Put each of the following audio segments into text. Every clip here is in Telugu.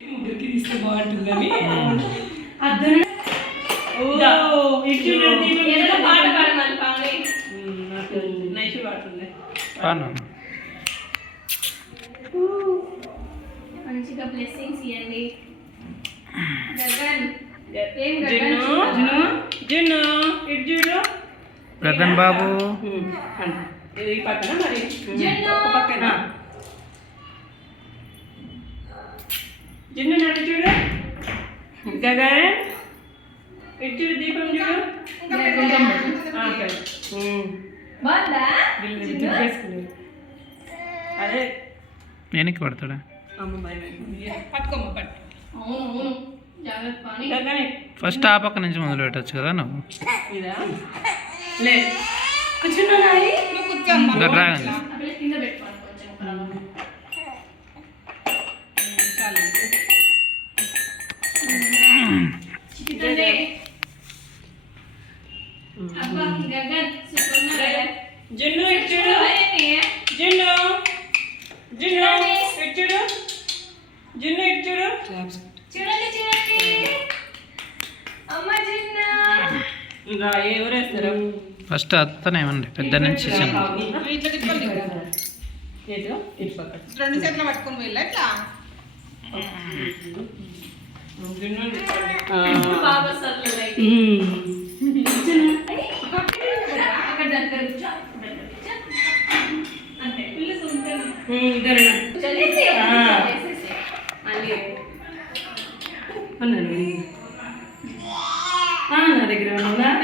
ముగ్గురికి తీస్తే బాగుంటుందని అద్దరు పాట పాడమని పాడే నైట్ పాడుతుంది మంచిగా బ్లెస్సింగ్స్ ఇవ్వండి. గగన్ బాబు ఈ పక్కన మరి పక్కన జిన్ను నన్ను చూడు. గగన్ ఇటు చూడు, దీపం చూడు. అదే వెనక్కి పడతాడా? ఫస్ట్ ఆ పక్క నుంచి మొదలు పెట్టచ్చు కదా నువ్వు. డ్రాగన్ జిన్ను ఇటు చూడు. జిన్ను జిన్ను ఇటు చూడు. జిన్ను ఇటు చూడు. చూడండి చూడండి అమ్మ జిన్ను. ఇంకా ఎవరేస్తారు? ఫస్ట్ అత్తనే ఇవ్వండి, పెద్ద నుంచి రెండు చేతులు పట్టుకొని వెళ్ళా ఇట్లా బాబా సర్లు నా దగ్గర ఉన్నాను.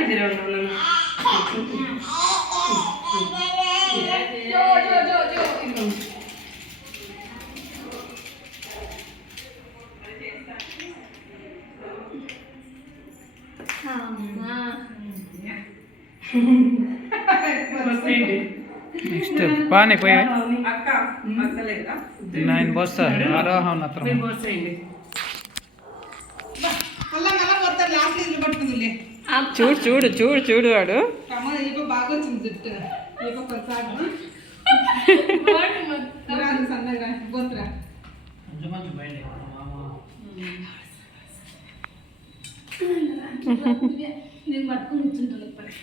నెక్స్ట్ పానీ పోయి అక్క లేదా నేను పోస్తా ఆరోహం అత్రం పోసేయండి. మళ్ళా పోతారు లాస్ట్ ఇల్లు పట్టుకుందిలే. చూడు చూడు చూడు చూడు వాడు బాగా వచ్చింది జుట్టు సన్నగా పోతురా. నేను పట్టుకుని కూర్చుంటాను ఇప్పటికి.